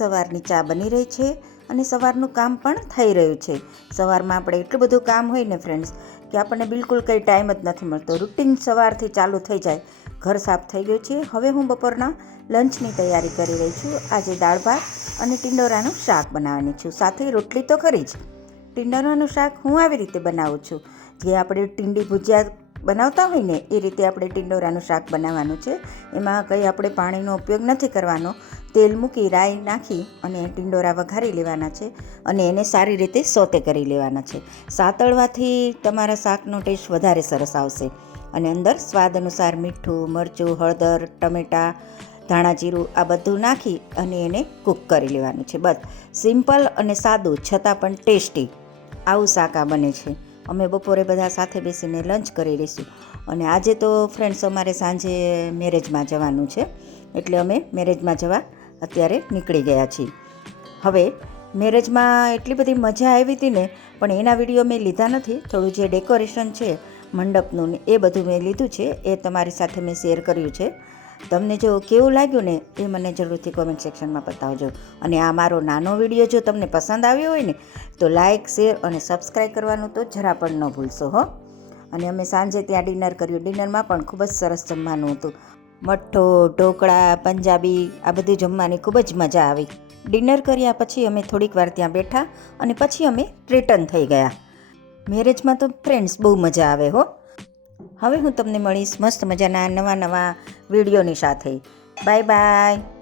સવારની ચા બની રહી છે અને સવારનું કામ પણ થઈ રહ્યું છે. સવારમાં આપણે એટલું બધું કામ હોય ને ફ્રેન્ડ્સ કે આપણને બિલકુલ કંઈ ટાઈમ જ નથી મળતો. રૂટિન સવારથી ચાલુ થઈ જાય. ઘર સાફ થઈ ગયું છે. હવે હું બપોરના લંચની તૈયારી કરી રહી છું. આજે દાળ ભાત અને ટિંડોરાનું શાક બનાવવાની છું. સાથે રોટલી તો ખરી જ. ટિંડોરાનું શાક હું આવી રીતે બનાવું છું. જે આપણે ટીંડી ભુજિયા બનાવતા હોય ને એ રીતે આપણે ટિંડોરાનું શાક બનાવવાનું છે. એમાં કંઈ આપણે પાણીનો ઉપયોગ નથી કરવાનો. તેલ મૂકી રાઈ નાખી અને ટિંડોરા વઘારી લેવાના છે અને એને સારી રીતે સોતે કરી લેવાના છે. સાતળવાથી તમારા શાકનો ટેસ્ટ વધારે સરસ આવશે. અને અંદર સ્વાદ અનુસાર મીઠું, મરચું, હળદર, ટમેટાં, ધાણા જીરું આ બધું નાખી અને એને કૂક કરી લેવાનું છે. બસ સિમ્પલ અને સાદું છતાં પણ ટેસ્ટી આવું શાક આ બને છે. અમે બપોરે બધા સાથે બેસીને લંચ કરી લઈશું. અને આજે તો ફ્રેન્ડ્સ અમારે સાંજે મેરેજમાં જવાનું છે એટલે અમે મેરેજમાં જવા અત્યારે નીકળી ગયા છીએ. હવે મેરેજમાં એટલી બધી મજા આવી હતી ને, પણ એના વિડીયો મેં લીધા નથી. થોડું જે ડેકોરેશન છે મંડપનું ને એ બધું મેં લીધું છે, એ તમારી સાથે મેં શેર કર્યું છે. તમને જો કેવું લાગ્યું ને એ મને જરૂરથી કોમેન્ટ સેક્શનમાં બતાવજો. અને આ મારો નાનો વિડીયો જો તમને પસંદ આવ્યો હોય ને તો લાઇક, શેર અને સબસ્ક્રાઈબ કરવાનું તો જરા પણ ન ભૂલશો હો. અને અમે સાંજે ત્યાં ડિનર કર્યું. ડિનરમાં પણ ખૂબ જ સરસ જમવાનું હતું. મઠ્ઠો, ઢોકળા, પંજાબી આ બધું જમવાની ખૂબ જ મજા આવી. ડિનર કર્યા પછી અમે થોડીક વાર ત્યાં બેઠા અને પછી અમે રિટર્ન થઈ ગયા. મેરેજમાં તો ફ્રેન્ડ્સ બહુ મજા આવે હો. હવે હું તમને મળીશ મસ્ત મજાના નવા વિડીયોની સાથે. Bye bye.